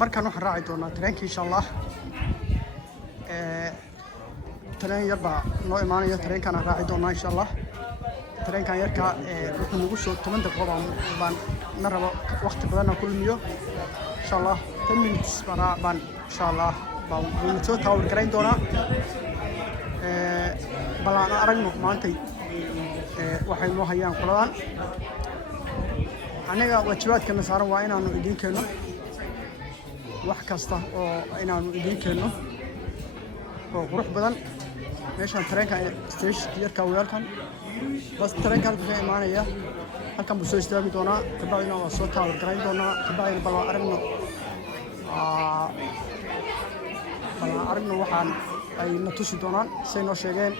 markaan waxaan raaci doonaa tareenka insha allah tareen yar baa noo imaanaya tareenkaan aan raaci doonaa insha allah tareenkan yarka wuxuu nagu soo 10 daqiiqo baan na rabo waqti badan aan ku lumiyo insha allah 10 minutes baan insha allah baan soo taawul garayn doonaa balaan aragno maantay waxay noo hayaan qoladan aniga waajibaadkana saaran waa inaanu idin keeno wax kasta oo inaanu idin keeno oo qurux badan meeshaan tareenka station yarka weelkan bas tareenka halka ka imaanaya halkan buu soo istaagi doonaa kabacdina waa soo taawul garayn doonaa kabacdina balaan aragno waxaan ay na tusi doonaan say noo sheegeen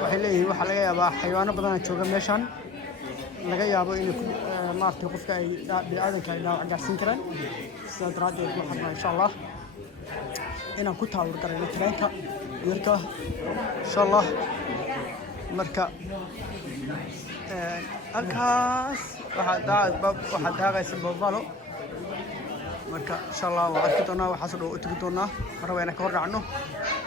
waxay leeyihiin waxaa laga yaabaa xayawaano badan jooga meeshaan laga yaabo in maartay qofka ay bini'aadanka ay dhaawac gaarsiin karaan sidaa daraaddeed waxaan rabaa insha allah inaan ku taawul garayno tareenka yarka insha allah marka halkaas waxaa daaqaysa boobalo marka insha allah waan arki doonaa waxaasoo dhow u tegi doonaa marraba inaan ka hor dhacno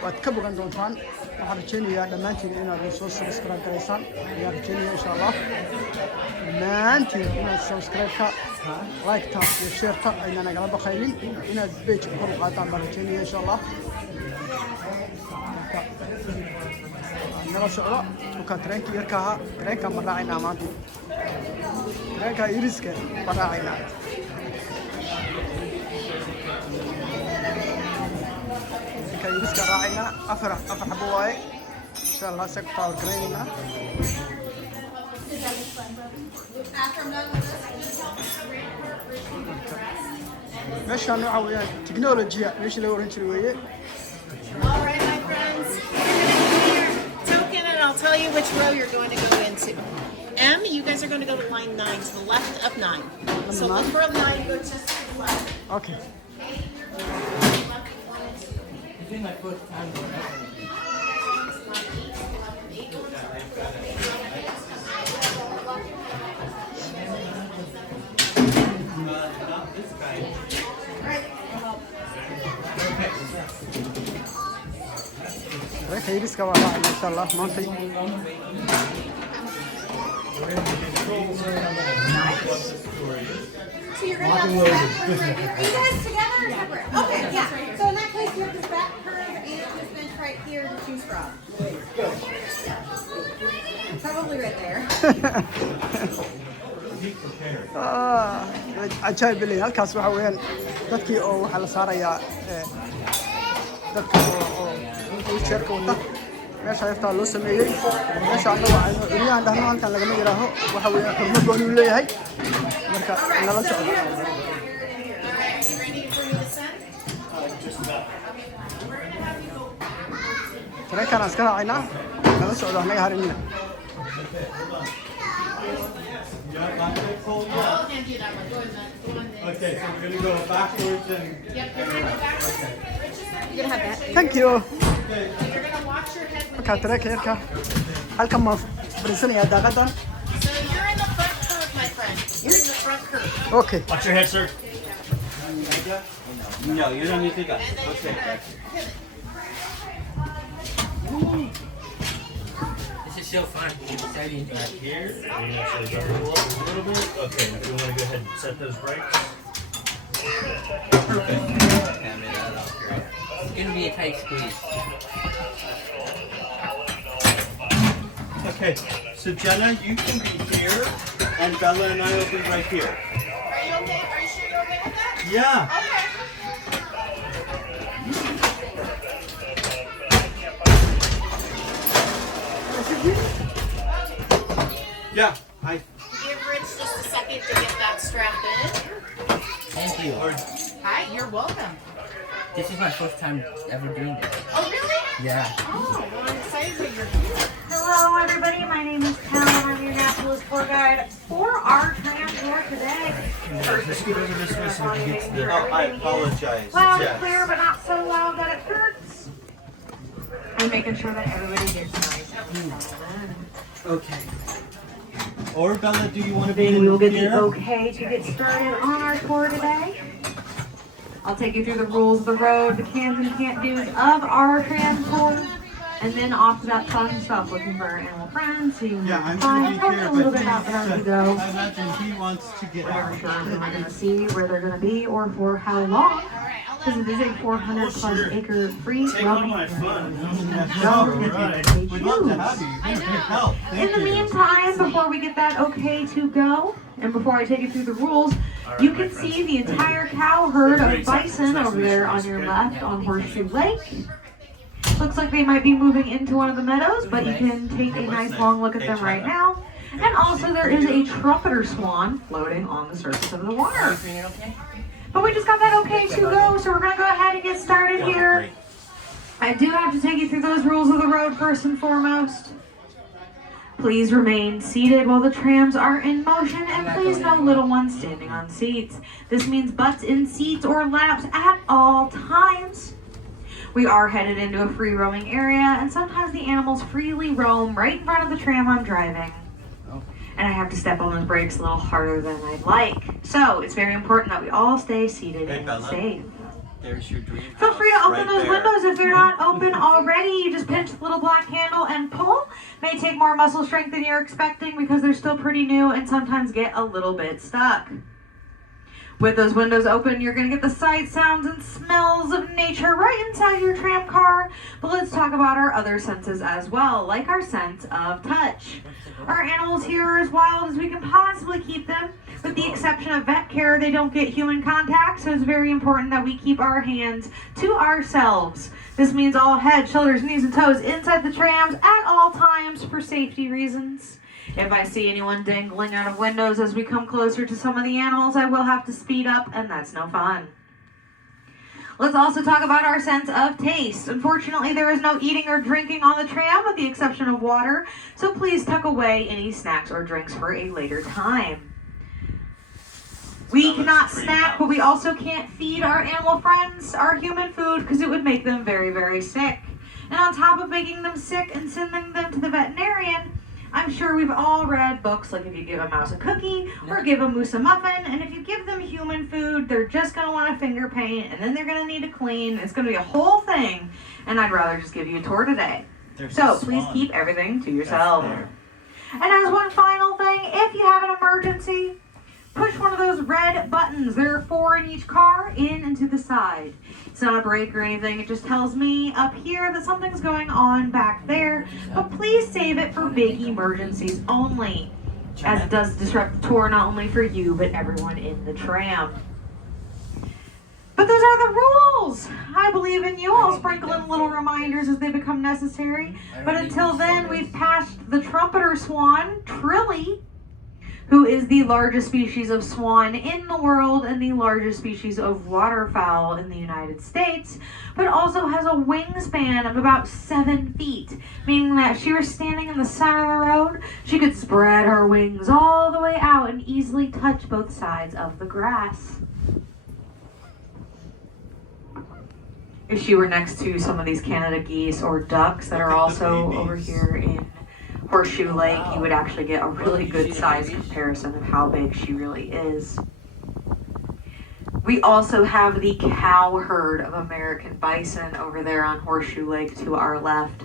waad ka bogan doontaan waxaan rajaynayaa dhammaantiin inaad soo subscribe garaysaan ayaan rajaynaya insha allah dhammaantiin inaad subscribe-ka like-ta iyo share-ta ayna nagala baqaynin inaad page-ka kor u qaataan baan rajaynaya insha allah marka nala socdo dhulka tareenka yarka ahaa tareenkaan baan raacaynaa maanta tareenka iriska baan raacaynaa iriska raacaynaa afar xabo waaye insha allah se ku taawul garaynayna meeshaan waxa weeyaan technology meeshii laga oran jiray weeye All right, my friends, token, and I'll tell you which row you're going to go into. M, you guys are going to go to line 9, to the left of 9. So look for a line, go just to the left. okay my first time. Not this kind. tareenka iriska waa raacayna insha allah maanta So you're going to have this back curve right here. Are you guys together or separate? Okay, yeah. So in that case, you have this back curve and this bench right here to choose from. Probably right there. cajaa'ib leeyahay halkaas waxa weeyaan dadkii oo waxaa la saarayaa dadka oo wheelchairka wata meesha yartaa loo sameeyey meesha annaga aynu cunyahan dhahno halkan lagama yidhaaho waxa weeyaan xurmo gooni uu leeyahay marka nala socdo tareenkaan aan iska raacaynaa nala socdo annaga harinina Okay, so we're gonna go backwards and. Yep, you're going to go backwards. You're going to have that. thank you You're going to watch your head. marka tareenka yarka halkan maan fadhiisanayaa daaqadan So you're in the front curve, my friend. You're in the front curve. okay Watch your head, sir. No, you don't need to go. Okay. This is so fun. It's exciting. Back here. Are you gonna set it up a little bit? Okay, if you wanna go ahead and set those brakes. Perfect. It's gonna be a tight squeeze. Okay, so Jenna, you can be here, and Bella and I will be right here. Are you okay? Are you sure you're okay with that? Yeah. Okay. Yeah. Give Rich just a second to get that strapped in. Thank you. Hi, you're welcome. This is my first time ever doing this. Oh, really? Yeah. Oh, well, I'm excited that you're here. Hello, everybody. My name is Helen. I'm your Annapolis tour guide for our tramp tour today. Just give us a dismiss if you get to the. Oh, I apologize. Loud Yes. and clear, but not so loud that it hurts. And making sure that everybody gets nice. Okay. Or Bella, do you want to be Then in we'll get the here? okay to get started on our tour today. I'll take you through the rules of the road, the cans and can't do's of our transport, and then off to that fun stuff, looking for our animal friends, seeing Yeah, I'm find gonna be here, a little but bit about them as we go. I imagine he wants to get We're out. never sure if we're going to see where they're going to be or for how long, because it is a 400 plus acre free Take all roaming my area. fun. Don't Right. they We'd love to choose. have you. Thank you. Help. In Thank the you. meantime, before we get that okay to go, and before I take you through the rules, you can see the entire cow herd of bison over there on your left on Horseshoe Lake. Looks like they might be moving into one of the meadows, but you can take a nice long look at them right now. And also there is a trumpeter swan floating on the surface of the water. But we just got that okay to go, so we're going to go ahead and get started here. I do have to take you through those rules of the road first and foremost. Please remain seated while the trams are in motion, and please no little ones standing on seats. This means butts in seats or laps at all times. We are headed into a free roaming area, and sometimes the animals freely roam right in front of the tram I'm driving. And I have to step on those brakes a little harder than I'd like. So it's very important that we all stay seated and safe. There's your dream Feel free to open right those there. windows if they're not open already. You just pinch the little black handle and pull. May take more muscle strength than you're expecting because they're still pretty new and sometimes get a little bit stuck. With those windows open, you're going to get the sights, sounds, and smells of nature right inside your tram car. But let's talk about our other senses as well, like our sense of touch. Our animals here are as wild as we can possibly keep them. With the exception of vet care, they don't get human contact, so it's very important that we keep our hands to ourselves. This means all head, shoulders, knees, and toes inside the trams at all times for safety reasons. If I see anyone dangling out of windows as we come closer to some of the animals, I will have to speed up, and that's no fun. Let's also talk about our sense of taste. Unfortunately, there is no eating or drinking on the tram with the exception of water, so please tuck away any snacks or drinks for a later time. We cannot snack, but we also can't feed our animal friends our human food because it would make them very, very sick. And on top of making them sick and sending them to the veterinarian, I'm sure we've all read books like if you give a mouse a cookie or give a moose a muffin, and if you give them human food, they're just going to want to finger paint, and then they're going to need to clean. It's going to be a whole thing, and I'd rather just give you a tour today. So please keep everything to yourself. And as one final thing, if you have an emergency, push one of those red buttons. There are 4 in each car, in and to the side. It's not a break or anything. It just tells me up here that something's going on back there. But please save it for big emergencies only, as it does disrupt the tour not only for you, but everyone in the tram. But those are the rules. I believe in you. I'll sprinkle in little reminders as they become necessary. But until then, we've passed the trumpeter swan, Trilly, who is the largest species of swan in the world and the largest species of waterfowl in the United States, but also has a wingspan of about 7 feet, meaning that if she were standing in the center of the road, she could spread her wings all the way out and easily touch both sides of the grass. If she were next to some of these Canada geese or ducks that are also over here in Horseshoe Lake, you would actually get a really good size comparison of how big she really is. We also have the cow herd of American bison over there on Horseshoe Lake to our left.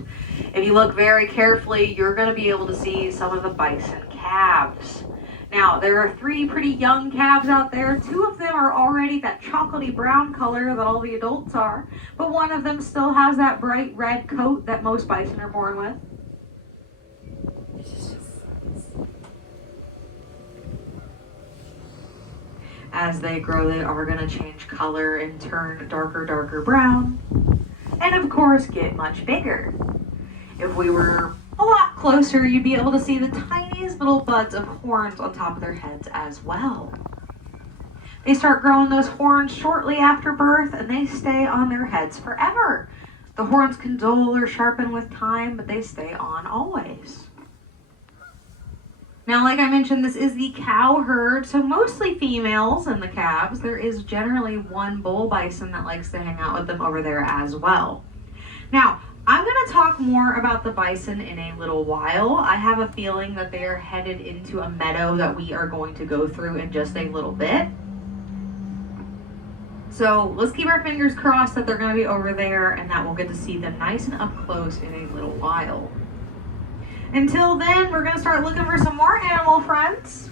If you look very carefully, you're going to be able to see some of the bison calves. Now, there are 3 pretty young calves out there. 2 of them are already that chocolatey brown color that all the adults are, but one of them still has that bright red coat that most bison are born with. As they grow, they are going to change color and turn darker brown. And of course, get much bigger. If we were a lot closer, you'd be able to see the tiniest little buds of horns on top of their heads as well. They start growing those horns shortly after birth, and they stay on their heads forever. The horns can dull or sharpen with time, but they stay on always. Now, like I mentioned, this is the cow herd, so mostly females in the calves. There is generally one bull bison that likes to hang out with them over there as well. Now, I'm going to talk more about the bison in a little while. I have a feeling that they are headed into a meadow that we are going to go through in just a little bit. So let's keep our fingers crossed that they're going to be over there and that we'll get to see them nice and up close in a little while. Until then, we're going to start looking for some more animal friends.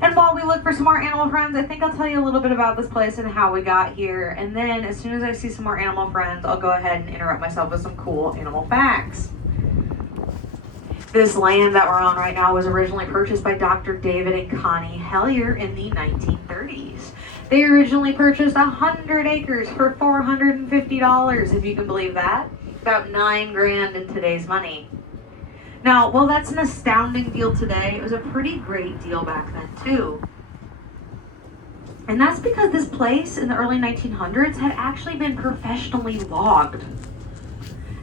And while we look for some more animal friends, I think I'll tell you a little bit about this place and how we got here. And then as soon as I see some more animal friends, I'll go ahead and interrupt myself with some cool animal facts. This land that we're on right now was originally purchased by Dr. David and Connie Hellier in the 1930s. They originally purchased 100 acres for $450, if you can believe that. About $9 grand in today's money. Now, while that's an astounding deal today, it was a pretty great deal back then too. And that's because this place in the early 1900s had actually been professionally logged.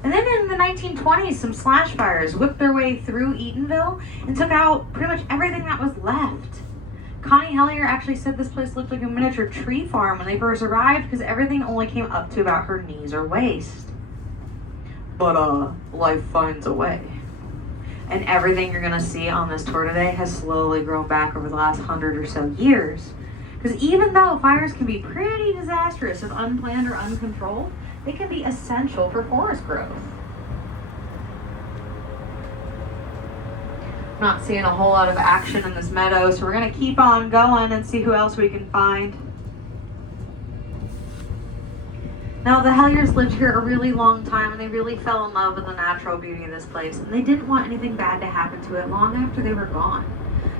And then in the 1920s, some slash fires whipped their way through Eatonville and took out pretty much everything that was left. Connie Hellier actually said this place looked like a miniature tree farm when they first arrived because everything only came up to about her knees or waist. But life finds a way. And everything you're gonna see on this tour today has slowly grown back over the last 100 or so years. Because even though fires can be pretty disastrous if unplanned or uncontrolled, they can be essential for forest growth. Not seeing a whole lot of action in this meadow, so we're gonna keep on going and see who else we can find. Now, the Helliers lived here a really long time, and they really fell in love with the natural beauty of this place, and they didn't want anything bad to happen to it long after they were gone.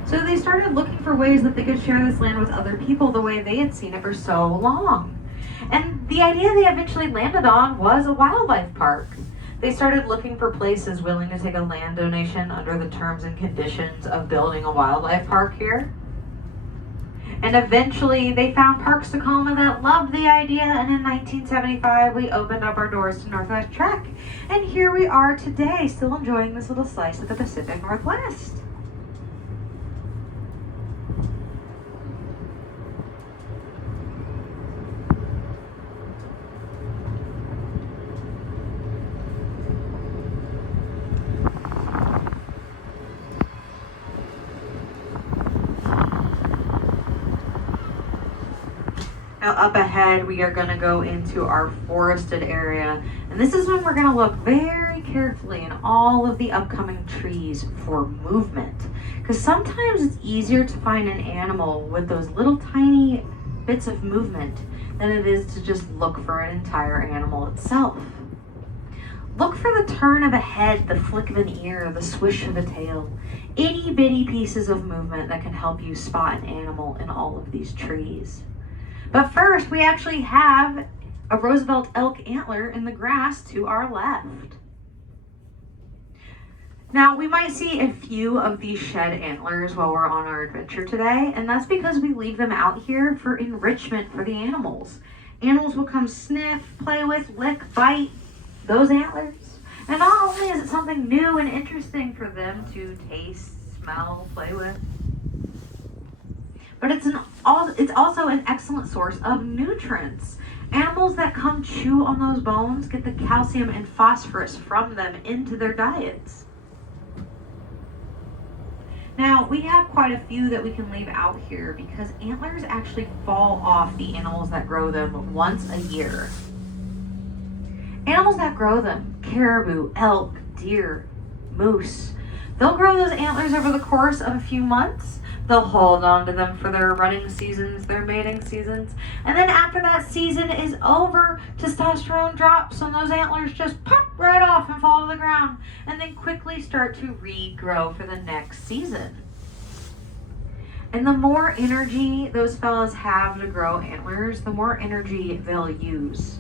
So they started looking for ways that they could share this land with other people the way they had seen it for so long. And the idea they eventually landed on was a wildlife park. They started looking for places willing to take a land donation under the terms and conditions of building a wildlife park here. And eventually they found Parks Tacoma that loved the idea, and in 1975 we opened up our doors to Northwest Trek. And here we are today, still enjoying this little slice of the Pacific Northwest. Now up ahead, we are going to go into our forested area. And this is when we're going to look very carefully in all of the upcoming trees for movement. Because sometimes it's easier to find an animal with those little tiny bits of movement than it is to just look for an entire animal itself. Look for the turn of a head, the flick of an ear, the swish of a tail. Itty bitty pieces of movement that can help you spot an animal in all of these trees. But first, we actually have a Roosevelt elk antler in the grass to our left. Now, we might see a few of these shed antlers while we're on our adventure today, and that's because we leave them out here for enrichment for the animals. Animals will come sniff, play with, lick, bite those antlers. And not only is it something new and interesting for them to taste, smell, play with, but it's also an excellent source of nutrients. Animals that come chew on those bones get the calcium and phosphorus from them into their diets. Now, we have quite a few that we can leave out here because antlers actually fall off the animals that grow them once a year. Animals that grow them, caribou, elk, deer, moose, they'll grow those antlers over the course of a few months. They'll hold on to them for their rutting seasons, their mating seasons. And then after that season is over, testosterone drops and those antlers just pop right off and fall to the ground and then quickly start to regrow for the next season. And the more energy those fellas have to grow antlers, the more energy they'll use.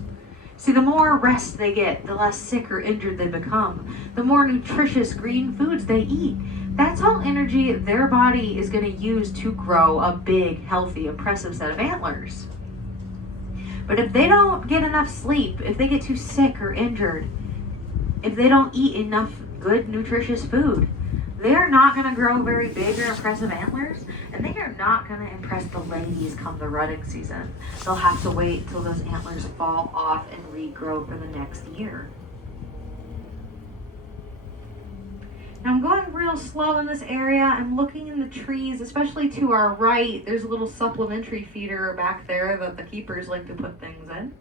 See, the more rest they get, the less sick or injured they become, the more nutritious green foods they eat. That's all energy their body is going to use to grow a big, healthy, impressive set of antlers. But if they don't get enough sleep, if they get too sick or injured, if they don't eat enough good, nutritious food, they are not going to grow very big or impressive antlers, and they are not going to impress the ladies come the rutting season. They'll have to wait till those antlers fall off and regrow for the next year. Now I'm going real slow in this area. I'm looking in the trees, especially to our right. There's a little supplementary feeder back there that the keepers like to put things in.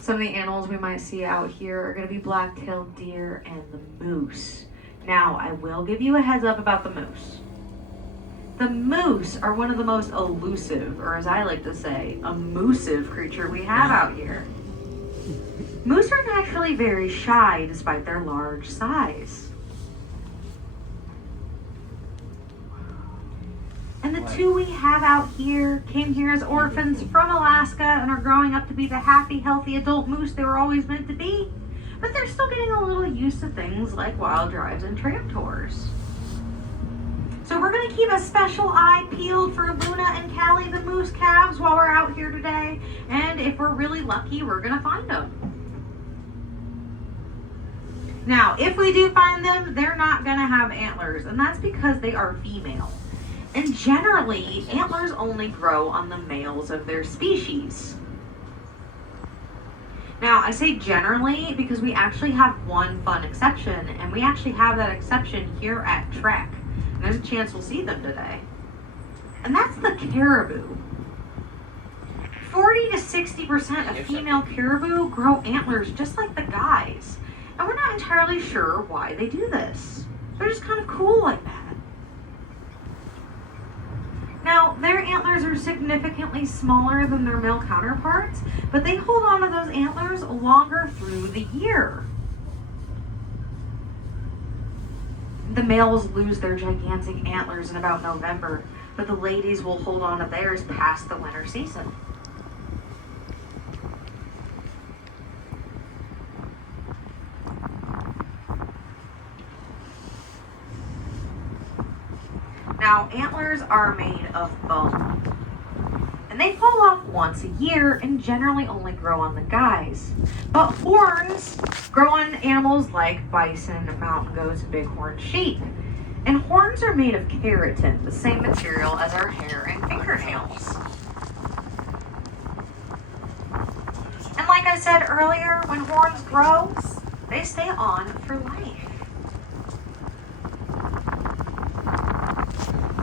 Some of the animals we might see out here are going to be black-tailed deer and the moose. Now, I will give you a heads up about the moose. The moose are one of the most elusive, or as I like to say, elusive creature we have out here. Moose are naturally very shy despite their large size. And the two we have out here came here as orphans from Alaska and are growing up to be the happy, healthy adult moose they were always meant to be. But they're still getting a little used to things like wild drives and tramp tours. So we're going to keep a special eye peeled for Luna and Callie, the moose calves, while we're out here today. And if we're really lucky, we're going to find them. Now, if we do find them, they're not going to have antlers, and that's because they are female. And generally, antlers only grow on the males of their species. Now, I say generally because we actually have one fun exception, and we actually have that exception here at Trek. And there's a chance we'll see them today. And that's the caribou. 40 to 60% of female caribou grow antlers just like the guys. And we're not entirely sure why they do this. They're just kind of cool like that. Now, their antlers are significantly smaller than their male counterparts, but they hold on to those antlers longer through the year. The males lose their gigantic antlers in about November, but the ladies will hold on to theirs past the winter season. Now, antlers are made of bone, and they fall off once a year and generally only grow on the guys. But horns grow on animals like bison, mountain goats, and bighorn sheep. And horns are made of keratin, the same material as our hair and fingernails. And like I said earlier, when horns grow, they stay on for life.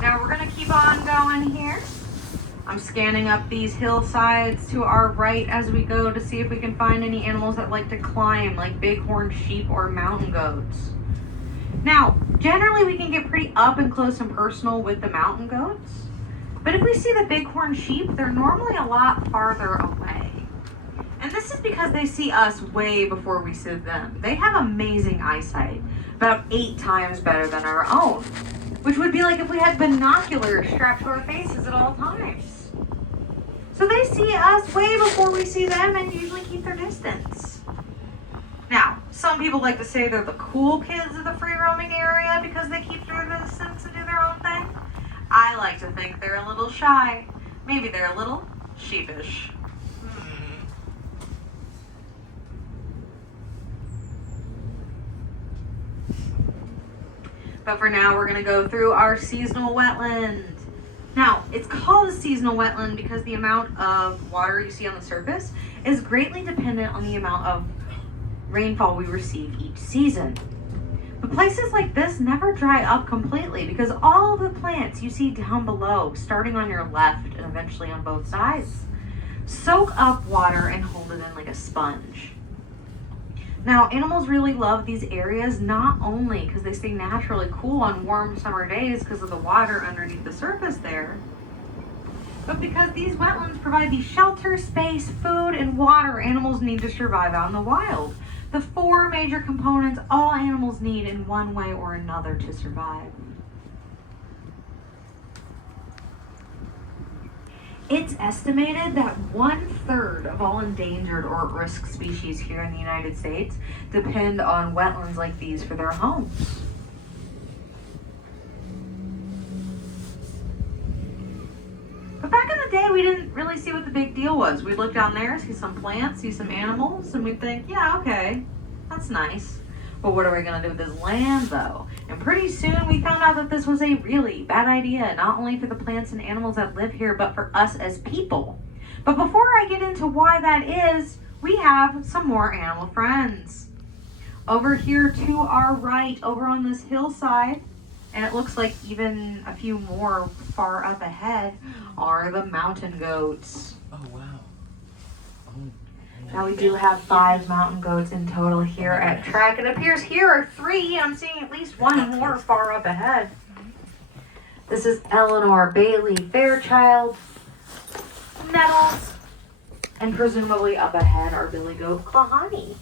Now we're going to keep on going here. I'm scanning up these hillsides to our right as we go to see if we can find any animals that like to climb, like bighorn sheep or mountain goats. Now, generally we can get pretty up and close and personal with the mountain goats, but if we see the bighorn sheep, they're normally a lot farther away. And this is because they see us way before we see them. They have amazing eyesight, about 8 times better than our own. Which would be like if we had binoculars strapped to our faces at all times. So they see us way before we see them and usually keep their distance. Now, some people like to say they're the cool kids of the free roaming area because they keep their distance and do their own thing. I like to think they're a little shy. Maybe they're a little sheepish. But for now, we're going to go through our seasonal wetland. Now, it's called a seasonal wetland because the amount of water you see on the surface is greatly dependent on the amount of rainfall we receive each season. But places like this never dry up completely because all of the plants you see down below, starting on your left and eventually on both sides, soak up water and hold it in like a sponge. Now, animals really love these areas not only because they stay naturally cool on warm summer days because of the water underneath the surface there, but because these wetlands provide the shelter, space, food, and water animals need to survive out in the wild. The 4 major components all animals need in one way or another to survive. It's estimated that 1/3 of all endangered or at-risk species here in the United States depend on wetlands like these for their homes. But back in the day, we didn't really see what the big deal was. We'd look down there, see some plants, see some animals, and we'd think, yeah, okay, that's nice. But what are we going to do with this land, though? And pretty soon we found out that this was a really bad idea, not only for the plants and animals that live here, but for us as people. But before I get into why that is, we have some more animal friends. Over here to our right, over on this hillside, and it looks like even a few more far up ahead, are the mountain goats. Oh, wow. Oh. Now we do have 5 mountain goats in total here at Trek. It appears here are 3. I'm seeing at least one more far up ahead. This is Eleanor, Bailey, Fairchild, Nettles, and presumably up ahead are Billy Goat, Klahani.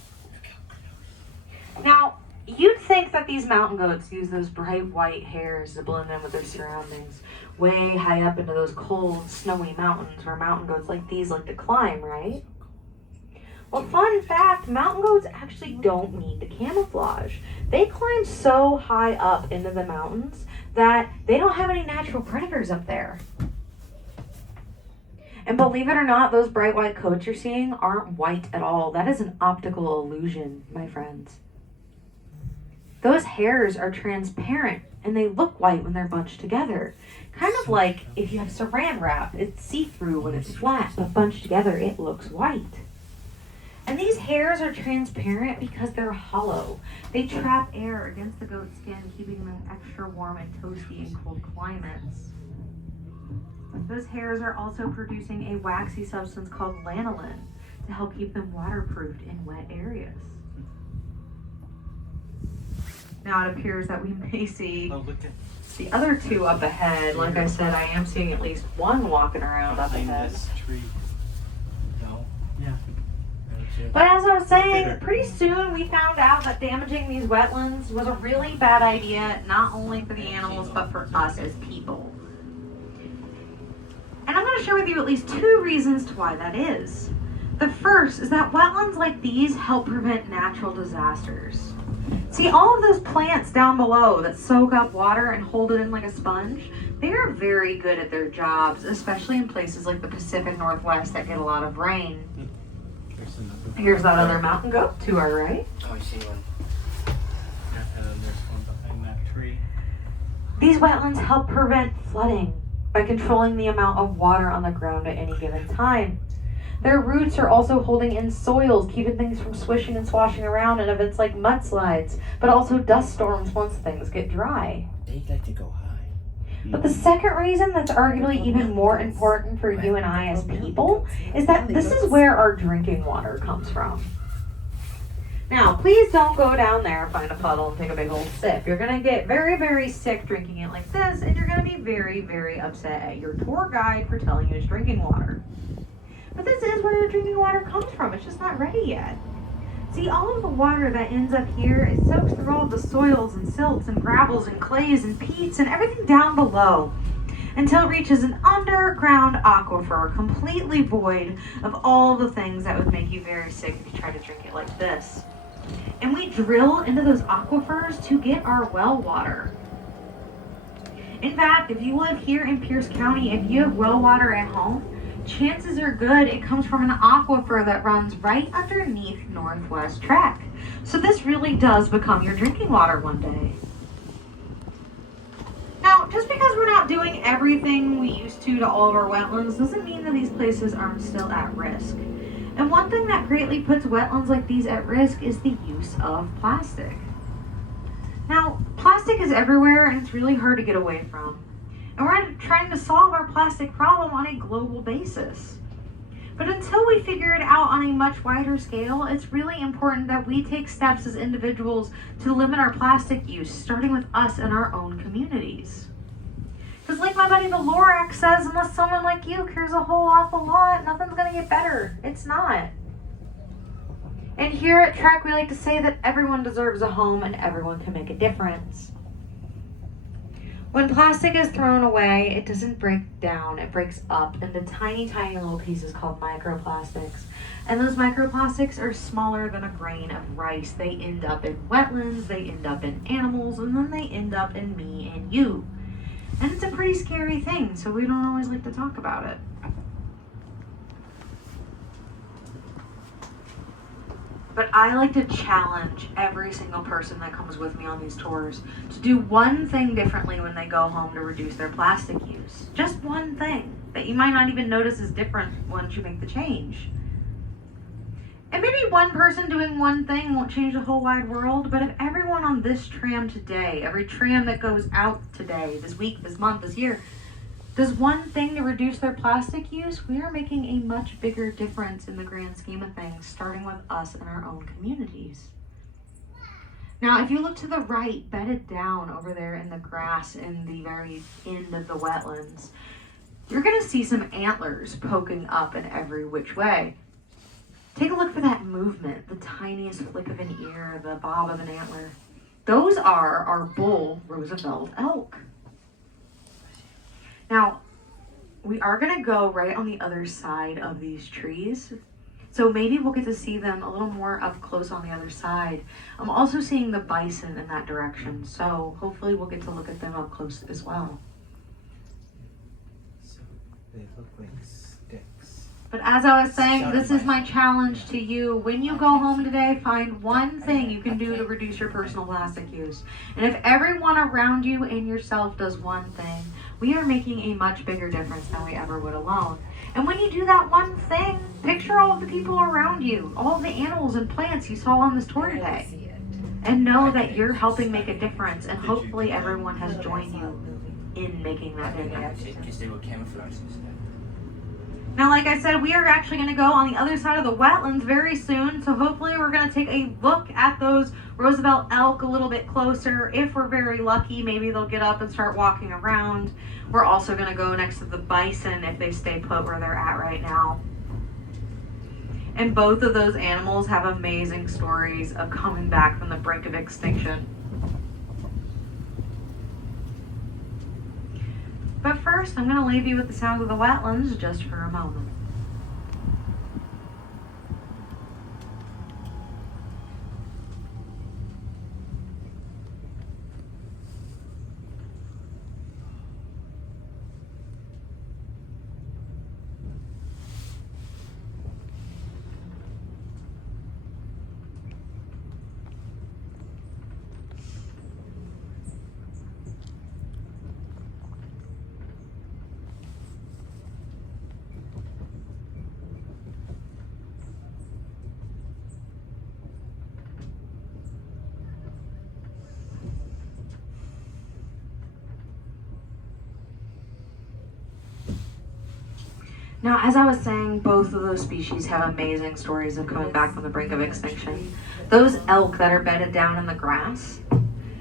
Now, you'd think that these mountain goats use those bright white hairs to blend in with their surroundings way high up into those cold, snowy mountains where mountain goats like these like to climb, right? Well, fun fact, mountain goats actually don't need to camouflage. They climb so high up into the mountains that they don't have any natural predators up there. And believe it or not, those bright white coats you're seeing aren't white at all. That is an optical illusion, my friends. Those hairs are transparent and they look white when they're bunched together. Kind of like if you have saran wrap, it's see-through when it's flat, but bunched together it looks white. And these hairs are transparent because they're hollow. They trap air against the goat's skin, keeping them extra warm and toasty in cold climates. Those hairs are also producing a waxy substance called lanolin to help keep them waterproofed in wet areas. Now it appears that we may see the other 2 up ahead. Like I said, I am seeing at least one walking around up ahead. This tree. No. Yeah. But as I was saying, pretty soon we found out that damaging these wetlands was a really bad idea, not only for the animals, but for us as people. And I'm going to share with you at least 2 reasons to why that is. The first is that wetlands like these help prevent natural disasters. See, all of those plants down below that soak up water and hold it in like a sponge, they are very good at their jobs, especially in places like the Pacific Northwest that get a lot of rain. Here's that other mountain goat to our right. Oh, I see one. And then there's one behind that tree. These wetlands help prevent flooding by controlling the amount of water on the ground at any given time. Their roots are also holding in soils, keeping things from swishing and swashing around in events like mudslides, but also dust storms once things get dry. They like to go high. But the second reason that's arguably even more important for you and I as people is that this is where our drinking water comes from. Now, please don't go down there, find a puddle, and take a big old sip. You're going to get very, very sick drinking it like this, and you're going to be very, very upset at your tour guide for telling you it's drinking water. But this is where your drinking water comes from. It's just not ready yet. See, all of the water that ends up here, it soaks through all of the soils and silts and gravels and clays and peats and everything down below until it reaches an underground aquifer completely void of all the things that would make you very sick if you try to drink it like this. And we drill into those aquifers to get our well water. In fact, if you live here in Pierce County, if you have well water at home, chances are good it comes from an aquifer that runs right underneath Northwest Track. So this really does become your drinking water one day. Now, just because we're not doing everything we used to all of our wetlands doesn't mean that these places aren't still at risk. And one thing that greatly puts wetlands like these at risk is the use of plastic. Now, plastic is everywhere and it's really hard to get away from. And we're trying to solve our plastic problem on a global basis. But until we figure it out on a much wider scale, it's really important that we take steps as individuals to limit our plastic use, starting with us and our own communities. Because like my buddy the Lorax says, unless someone like you cares a whole awful lot, nothing's going to get better. It's not. And here at Trek, we like to say that everyone deserves a home and everyone can make a difference. When plastic is thrown away, it doesn't break down, it breaks up into tiny, tiny little pieces called microplastics. And those microplastics are smaller than a grain of rice. They end up in wetlands, they end up in animals, and then they end up in me and you. And it's a pretty scary thing, so we don't always like to talk about it. But I like to challenge every single person that comes with me on these tours to do one thing differently when they go home to reduce their plastic use. Just one thing that you might not even notice is different once you make the change. And maybe one person doing one thing won't change the whole wide world, but if everyone on this tram today, every tram that goes out today, this week, this month, this year, does one thing to reduce their plastic use, we are making a much bigger difference in the grand scheme of things, starting with us and our own communities. Now, if you look to the right, bedded down over there in the grass in the very end of the wetlands, you're going to see some antlers poking up in every which way. Take a look for that movement, the tiniest flick of an ear, the bob of an antler. Those are our bull Roosevelt elk. Now, we are going to go right on the other side of these trees. So maybe we'll get to see them a little more up close on the other side. I'm also seeing the bison in that direction. So hopefully we'll get to look at them up close as well. So they look like sticks. But as I was saying, this is my challenge to you. When you go home today, find one thing you can do to reduce your personal plastic use. And if everyone around you and yourself does one thing, we are making a much bigger difference than we ever would alone. And when you do that one thing, picture all of the people around you, all of the animals and plants you saw on this tour today. And know that you're helping make a difference, and hopefully everyone has joined you in making that difference. Because they were camouflaged instead. Now, like I said, we are actually going to go on the other side of the wetlands very soon, so hopefully we're going to take a look at those Roosevelt elk a little bit closer. If we're very lucky, maybe they'll get up and start walking around. We're also going to go next to the bison if they stay put where they're at right now. And both of those animals have amazing stories of coming back from the brink of extinction. But first, I'm going to leave you with the sounds of the wetlands just for a moment. Now, as I was saying, both of those species have amazing stories of coming back from the brink of extinction. Those elk that are bedded down in the grass.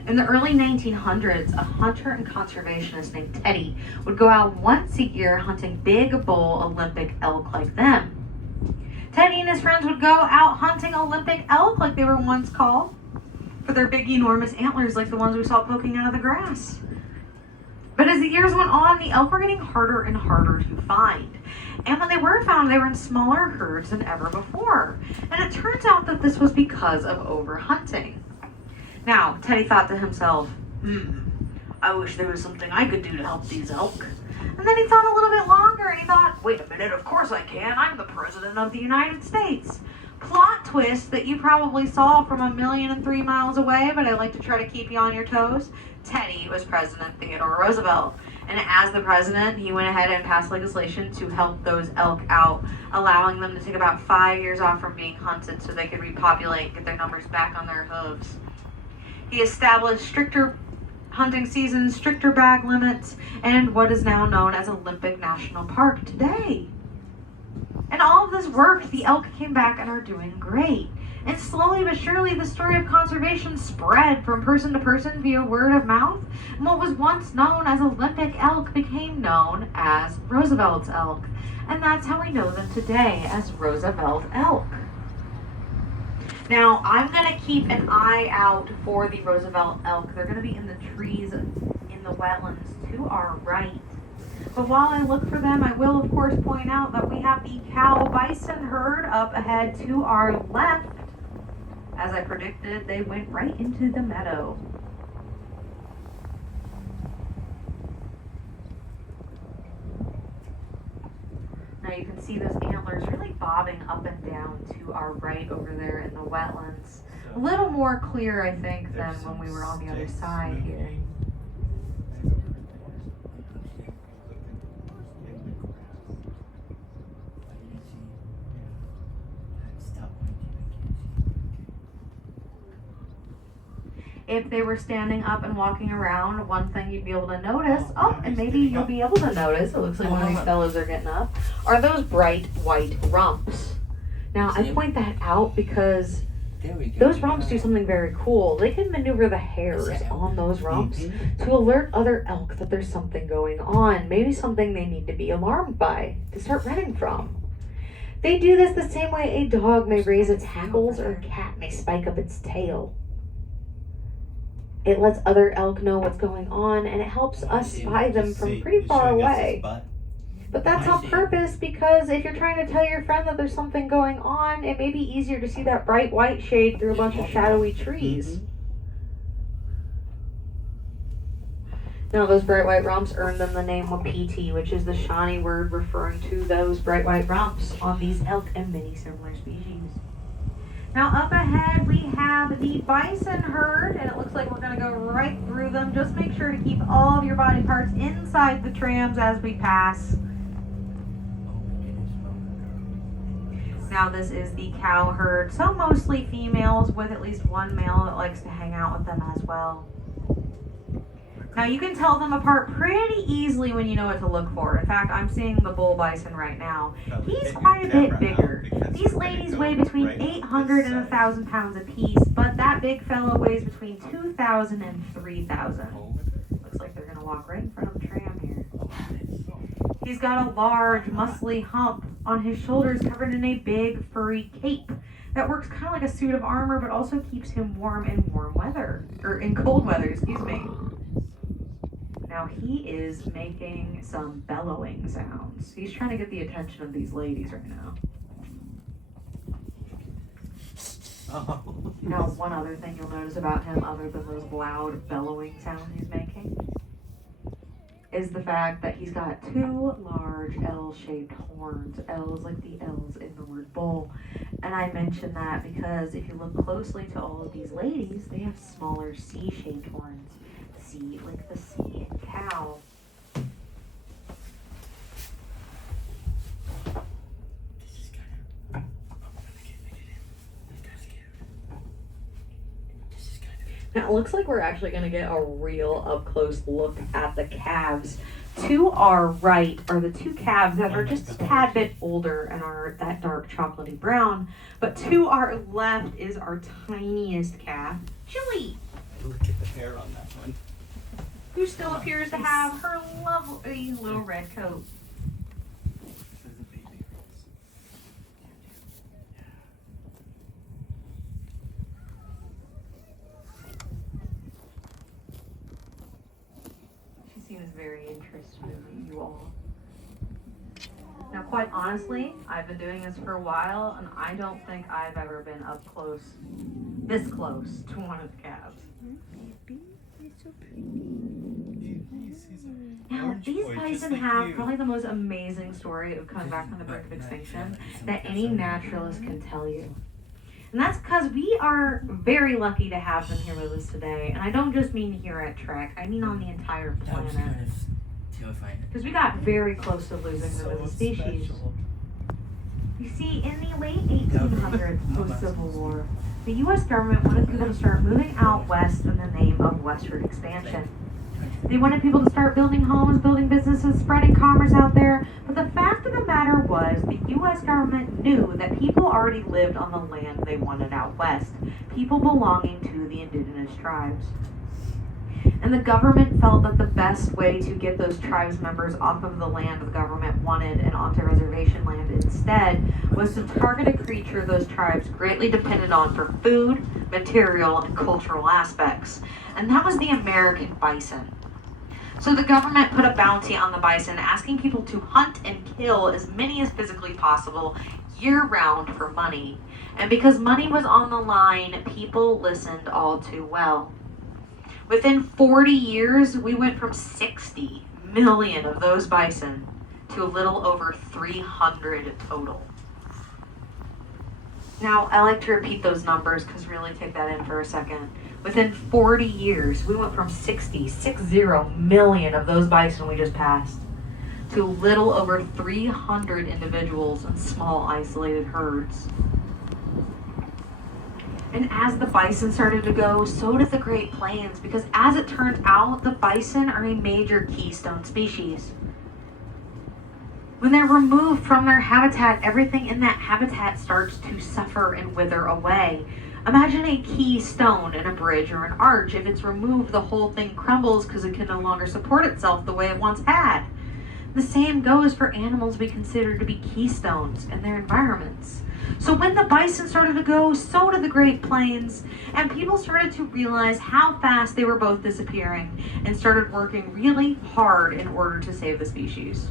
In the early 1900s, a hunter and conservationist named Teddy would go out once a year hunting big bull Olympic elk like them. Teddy and his friends would go out hunting Olympic elk, like they were once called, for their big, enormous antlers like the ones we saw poking out of the grass. But as the years went on, the elk were getting harder and harder to find. And when they were found, they were in smaller herds than ever before. And it turns out that this was because of overhunting. Now, Teddy thought to himself, I wish there was something I could do to help these elk. And then he thought a little bit longer and he thought, wait a minute, of course I can. I'm the President of the United States. Plot twist that you probably saw from 1,000,003 miles away, but I like to try to keep you on your toes. Teddy was President Theodore Roosevelt. And as the president, he went ahead and passed legislation to help those elk out, allowing them to take about 5 years off from being hunted so they could repopulate, get their numbers back on their hooves. He established stricter hunting seasons, stricter bag limits, and what is now known as Olympic National Park today. And all of this worked. The elk came back and are doing great. And slowly but surely, the story of conservation spread from person to person via word of mouth. And what was once known as Olympic elk became known as Roosevelt's elk. And that's how we know them today as Roosevelt elk. Now, I'm going to keep an eye out for the Roosevelt elk. They're going to be in the trees in the wetlands to our right. But while I look for them, I will, of course, point out that we have the cow bison herd up ahead to our left. As I predicted, they went right into the meadow. Now you can see those antlers really bobbing up and down to our right over there in the wetlands. A little more clear, I think, than when we were on the other side here. Stop pointing. if they were standing up and walking around, one thing you'd be able to notice, oh, and maybe you'll be able to notice, it looks like one of these fellows are getting up, are those bright white rumps. Now, I point that out because There we go. those rumps do something very cool. They can maneuver the hairs on those rumps to alert other elk that there's something going on, maybe something they need to be alarmed by, to start running from. They do this the same way a dog may raise its hackles or a cat may spike up its tail. It lets other elk know what's going on, and it helps us spy them from pretty far away. But that's on purpose, because if you're trying to tell your friend that there's something going on, it may be easier to see that bright white shade through a bunch of shadowy trees. Now, those bright white rumps earned them the name Wapiti, which is the Shawnee word referring to those bright white rumps on these elk and many similar species. Now, up ahead, we have the bison herd, and it looks like we're going to go right through them. Just make sure to keep all of your body parts inside the trams as we pass. Now, this is the cow herd, so mostly females with at least one male that likes to hang out with them as well. Now, you can tell them apart pretty easily when you know what to look for. In fact, I'm seeing the bull bison right now. He's quite a bit bigger. These ladies weigh between 800 and 1,000 pounds apiece, but that big fellow weighs between 2,000 and 3,000. Looks like they're going to walk right in front of the tram here. He's got a large, muscly hump on his shoulders covered in a big, furry cape that works kind of like a suit of armor, but also keeps him warm in warm weather, or in cold weather, excuse me. Now, he is making some bellowing sounds. He's trying to get the attention of these ladies right now. Now, one other thing you'll notice about him, other than those loud bellowing sounds he's making, is the fact that he's got two large L-shaped horns. L's like the L's in the word bull. And I mention that because if you look closely to all of these ladies, they have smaller C-shaped horns. C like the C in cow. Now it looks like we're actually going to get a real up-close look at the calves. To our right are the two calves that are just a tad bit older and are that dark chocolatey brown. But to our left is our tiniest calf, Chili, Look at the hair on that one. who still appears to have her lovely little red coat. She seems very interested in you all. Now, quite honestly, I've been doing this for a while, and I don't think I've ever been up close, this close, to one of the calves. Now, these bison have probably the most amazing story of coming back from the brink of extinction that any naturalist can tell you. And that's because we are very lucky to have them here with us today. And I don't just mean here at Trek, I mean on the entire planet. Because we got very close to losing them as a species. You see, in the late 1800s, post-Civil War, the U.S. government wanted people to start moving out west in the name of westward expansion. They wanted people to start building homes, building businesses, spreading commerce out there. But the fact of the matter was, the U.S. government knew that people already lived on the land they wanted out west, people belonging to the indigenous tribes. And the government felt that the best way to get those tribes members off of the land the government wanted and onto reservation land instead was to target a creature those tribes greatly depended on for food, material, and cultural aspects. And that was the American bison. So the government put a bounty on the bison, asking people to hunt and kill as many as physically possible year-round for money. And because money was on the line, people listened all too well. Within 40 years, we went from 60 million of those bison to a little over 300 total. Now, I like to repeat those numbers because really take that in for a second. Within 40 years, we went from 60 million of those bison we just passed to a little over 300 individuals in small, isolated herds. And as the bison started to go, so did the Great Plains, because as it turns out, the bison are a major keystone species. When they're removed from their habitat, everything in that habitat starts to suffer and wither away. Imagine a keystone in a bridge or an arch. If it's removed, the whole thing crumbles because it can no longer support itself the way it once had. The same goes for animals we consider to be keystones in their environments. So when the bison started to go, so did the Great Plains, and people started to realize how fast they were both disappearing and started working really hard in order to save the species.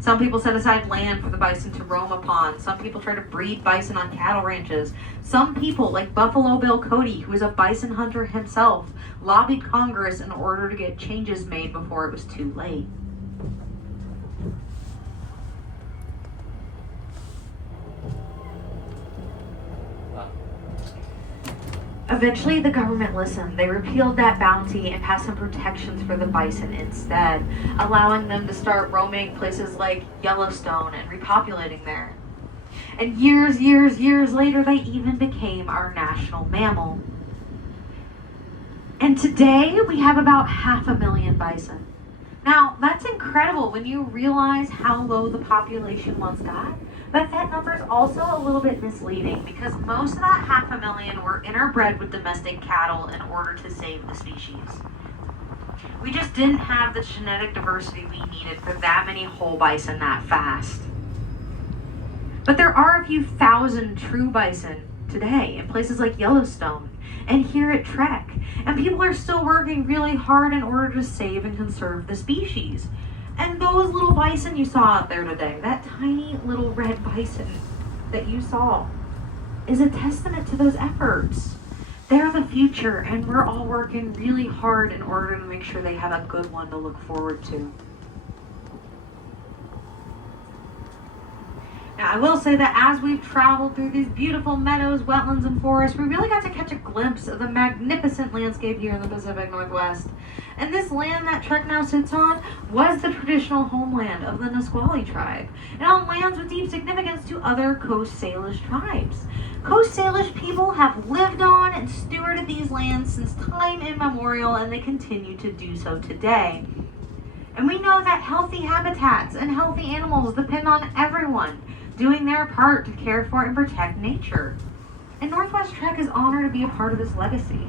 Some people set aside land for the bison to roam upon. Some people try to breed bison on cattle ranches. Some people, like Buffalo Bill Cody, who is a bison hunter himself, lobbied Congress in order to get changes made before it was too late. Eventually, the government listened. They repealed that bounty and passed some protections for the bison instead, allowing them to start roaming places like Yellowstone and repopulating there. And years later, they even became our national mammal. And today, we have about 500,000 bison. Now, that's incredible when you realize how low the population once got. But that number is also a little bit misleading because most of that 500,000 were interbred with domestic cattle in order to save the species. We just didn't have the genetic diversity we needed for that many whole bison that fast. But there are a few thousand true bison today in places like Yellowstone and here at Trek. And people are still working really hard in order to save and conserve the species. And those little bison you saw out there today, that tiny little red bison that you saw, is a testament to those efforts. They're the future, and we're all working really hard in order to make sure they have a good one to look forward to. Now, I will say that as we've traveled through these beautiful meadows, wetlands, and forests, we really got to catch a glimpse of the magnificent landscape here in the Pacific Northwest. And this land that Trek now sits on was the traditional homeland of the Nisqually tribe, and on lands with deep significance to other Coast Salish tribes. Coast Salish people have lived on and stewarded these lands since time immemorial, and they continue to do so today. And we know that healthy habitats and healthy animals depend on everyone doing their part to care for and protect nature. And Northwest Trek is honored to be a part of this legacy.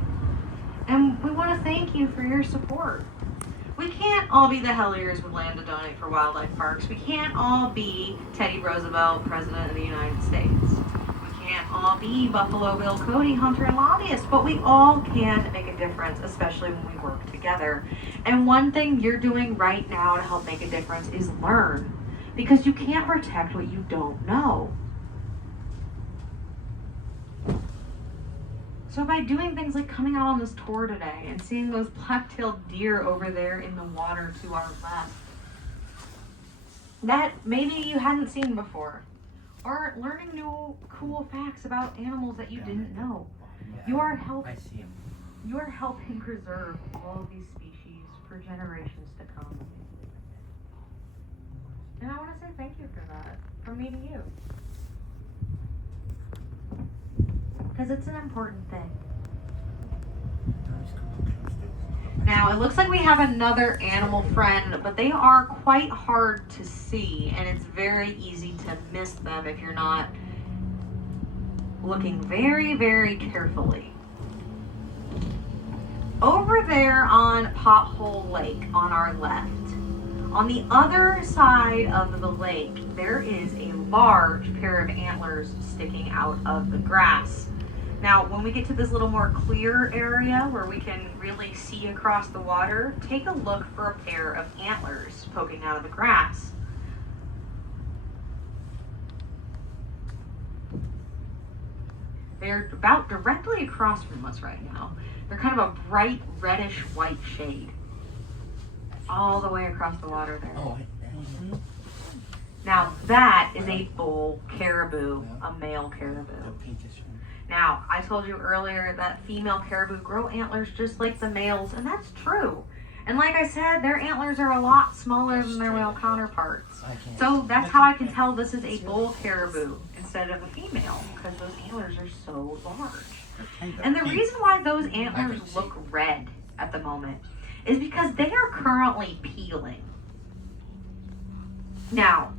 And we want to thank you for your support. We can't all be the Helliers with land to donate for wildlife parks. We can't all be Teddy Roosevelt, President of the United States. We can't all be Buffalo Bill Cody, hunter and lobbyist, but we all can make a difference, especially when we work together. And one thing you're doing right now to help make a difference is learn, because you can't protect what you don't know. So by doing things like coming out on this tour today and seeing those black-tailed deer over there in the water to our left, that maybe you hadn't seen before, or learning new cool facts about animals that you didn't know, you are helping preserve all of these species for generations to come. And I want to say thank you for that, from me to you. Because it's an important thing. Now, it looks like we have another animal friend, but they are quite hard to see, and it's very easy to miss them if you're not looking very, very carefully. Over there on Pothole Lake on our left, on the other side of the lake, there is a large pair of antlers sticking out of the grass. Now, when we get to this little more clear area where we can really see across the water, take a look for a pair of antlers poking out of the grass. They're about directly across from us right now. They're kind of a bright reddish white shade all the way across the water there. Now, that is a bull caribou, a male caribou. Now, I told you earlier that female caribou grow antlers just like the males, and that's true. And like I said, their antlers are a lot smaller than their male counterparts. So that's how I can tell this is a bull caribou instead of a female, because those antlers are so large. And the reason why those antlers look red at the moment is because they are currently peeling. Now,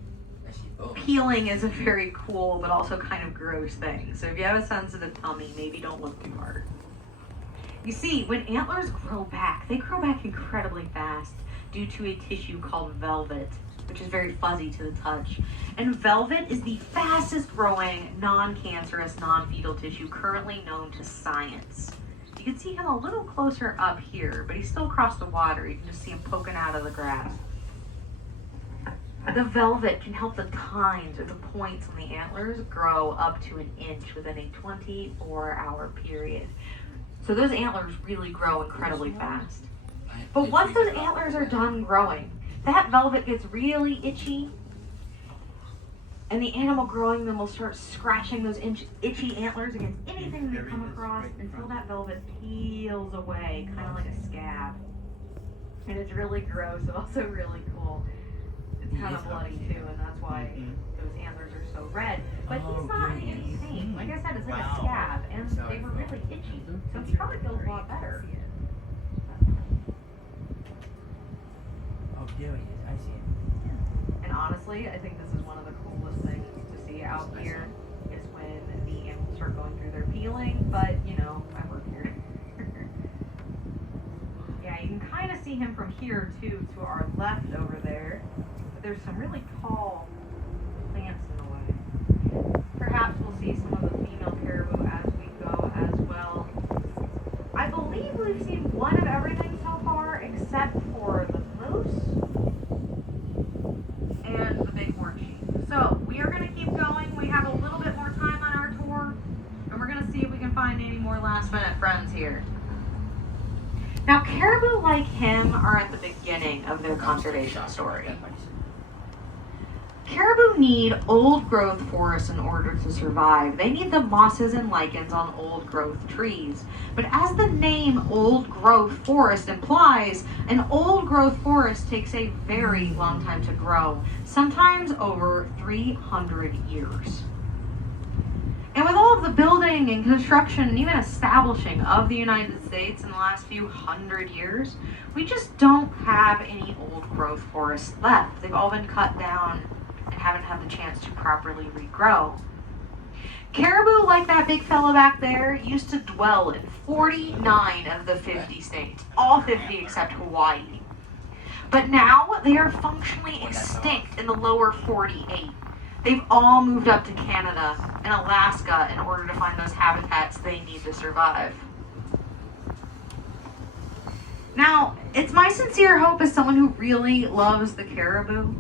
peeling is a very cool but also kind of gross thing. So if you have a sensitive tummy, maybe don't look too hard. You see, when antlers grow back, they grow back incredibly fast due to a tissue called velvet, which is very fuzzy to the touch. And velvet is the fastest growing non-cancerous, non-fetal tissue currently known to science. You can see him a little closer up here, but he's still across the water. You can just see him poking out of the grass. The velvet can help the tines or the points on the antlers grow up to an inch within a 24-hour period. So those antlers really grow incredibly fast. But once those antlers are done growing, that velvet gets really itchy, and the animal growing them will start scratching those itchy antlers against anything they come across until that velvet peels away, kind of like a scab. And it's really gross, but also really cool. It's kind of bloody too, and that's why those antlers are so red. But he's not in any pain. Like I said, it's like a scab, and they were really itchy. So he probably feels a lot better. Oh, there he is. I see him. And honestly, I think this is one of the coolest things to see out here is when the animals start going through their peeling. But, you know, I work here. Yeah, you can kind of see him from here, too, to our left over there. But there's some really tall plants in the way. Perhaps we'll see some of the female caribou as we go as well. I believe we've seen one of everything so far except for the moose and the big horn sheep. So we are going to keep going. We have a little bit more time on our tour, and we're going to see if we can find any more last minute friends here. Now, caribou like him are at the beginning of their conservation story. Caribou need old growth forests in order to survive. They need the mosses and lichens on old growth trees. But as the name old growth forest implies, an old growth forest takes a very long time to grow, sometimes over 300 years. And with all of the building and construction and even establishing of the United States in the last few hundred years, we just don't have any old growth forests left. They've all been cut down and haven't had the chance to properly regrow. Caribou, like that big fella back there, used to dwell in 49 of the 50 states, all 50 except Hawaii. But now they are functionally extinct in the lower 48. They've all moved up to Canada and Alaska in order to find those habitats they need to survive. Now, it's my sincere hope as someone who really loves the caribou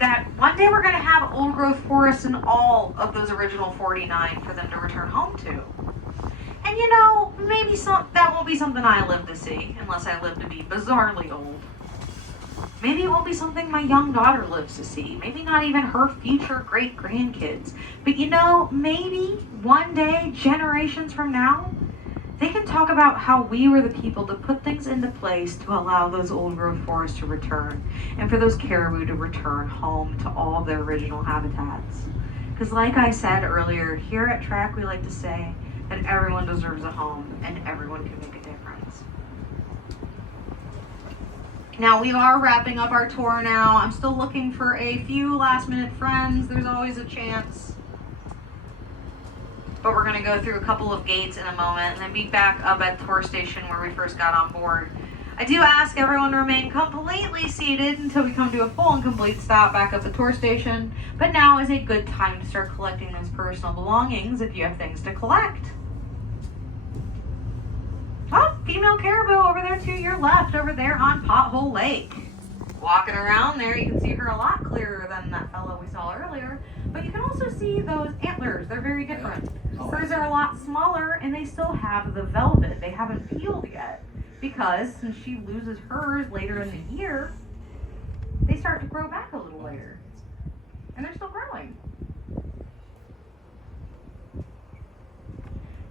that one day we're going to have old growth forests in all of those original 49 for them to return home to. And you know, maybe that won't be something I live to see, unless I live to be bizarrely old. Maybe it won't be something my young daughter lives to see. Maybe not even her future great-grandkids. But you know, maybe one day, generations from now, they can talk about how we were the people to put things into place to allow those old growth forests to return, and for those caribou to return home to all of their original habitats. Because like I said earlier, here at Track we like to say that everyone deserves a home and everyone can make a difference. Now we are wrapping up our tour now. I'm still looking for a few last minute friends. There's always a chance. But we're going to go through a couple of gates in a moment and then be back up at the tour station where we first got on board. I do ask everyone to remain completely seated until we come to a full and complete stop back at the tour station. But now is a good time to start collecting those personal belongings if you have things to collect. Oh, female caribou over there to your left, over there on Pothole Lake. Walking around there, you can see her a lot clearer than that fellow we saw earlier. But you can also see those antlers. They're very different. Hers are a lot smaller, and they still have the velvet. They haven't peeled yet. Because since she loses hers later in the year, they start to grow back a little later. And they're still growing.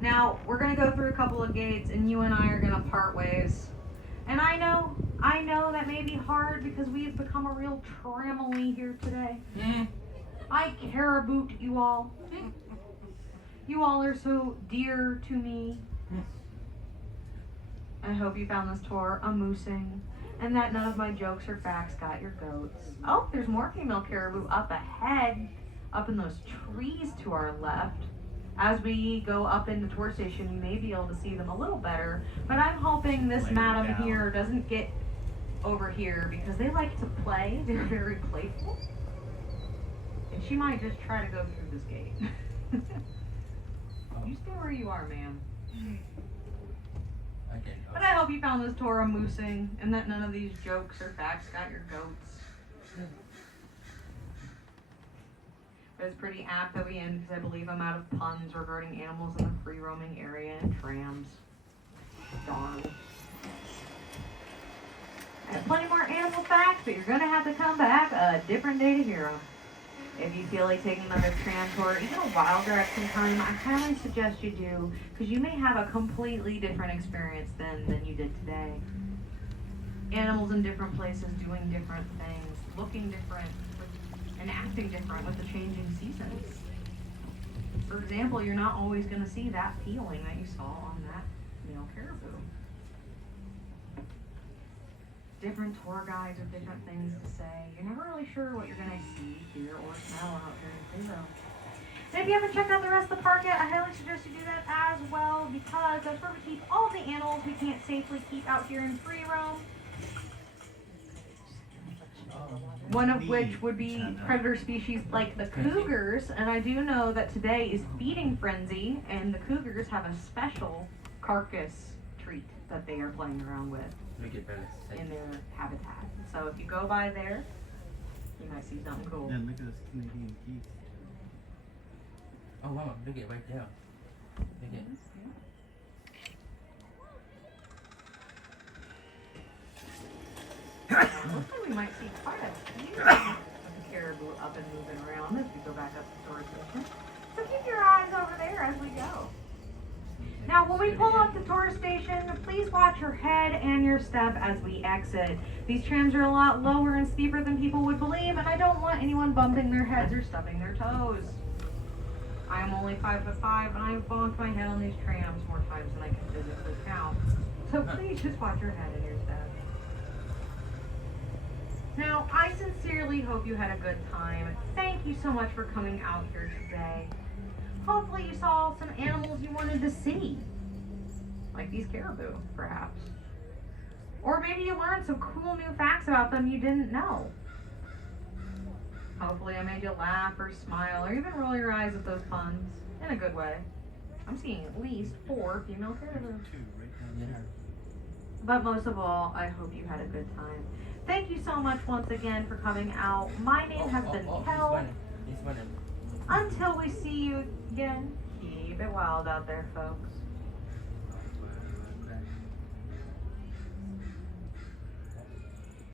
Now, we're going to go through a couple of gates, and you and I are going to part ways. And I know that may be hard because we have become a real tramily here today. I cariboot you all. You all are so dear to me. I hope you found this tour amusing and that none of my jokes or facts got your goats. Oh, there's more female caribou up ahead, up in those trees to our left. As we go up in the tour station, you may be able to see them a little better, but I'm hoping this madam here doesn't get over here because they like to play. They're very playful. And she might just try to go through this gate. You stay where you are, ma'am. Okay. But I hope you found this tour amusing and that none of these jokes or facts got your goats. But it's pretty apt that we end because I believe I'm out of puns regarding animals in the free roaming area and trams. Darn. I have plenty more animal facts, but you're going to have to come back a different day to hear them. If you feel like taking another tram tour, even a wild ride sometime, I highly suggest you do, because you may have a completely different experience than you did today. Animals in different places doing different things, looking different, and acting different with the changing seasons. For example, you're not always going to see that feeling that you saw on that male caribou. Different tour guides with different things to say. You're never really sure what you're going to see, hear, or smell out during free roam. And if you haven't checked out the rest of the park yet, I highly suggest you do that as well, because that's where we keep all of the animals we can't safely keep out here in free roam. One of which would be predator species like the cougars, and I do know that today is feeding frenzy, and the cougars have a special carcass treat that they are playing around with Make it better. in their habitat. So if you go by there, you might see something cool. Yeah, look at this Canadian geese. Oh wow, look it right there. Look it. Looks like we might see quite a few caribou up and moving around as we go back up the tour station. So keep your eyes over there as we go. Now, when we pull off the tour station, please watch your head and your step as we exit. These trams are a lot lower and steeper than people would believe, and I don't want anyone bumping their heads or stubbing their toes. I am only 5'5", and I've bonked my head on these trams more times than I can physically count. So please just watch your head and your step. Now, I sincerely hope you had a good time. Thank you so much for coming out here today. Hopefully you saw some animals you wanted to see, like these caribou, perhaps. Or maybe you learned some cool new facts about them you didn't know. Hopefully I made you laugh or smile or even roll your eyes at those puns, in a good way. I'm seeing at least 4 female caribou. Yeah. But most of all, I hope you had a good time. Thank you so much once again for coming out. My name has been Kel. He's running. Until we see you again, keep it wild out there, folks.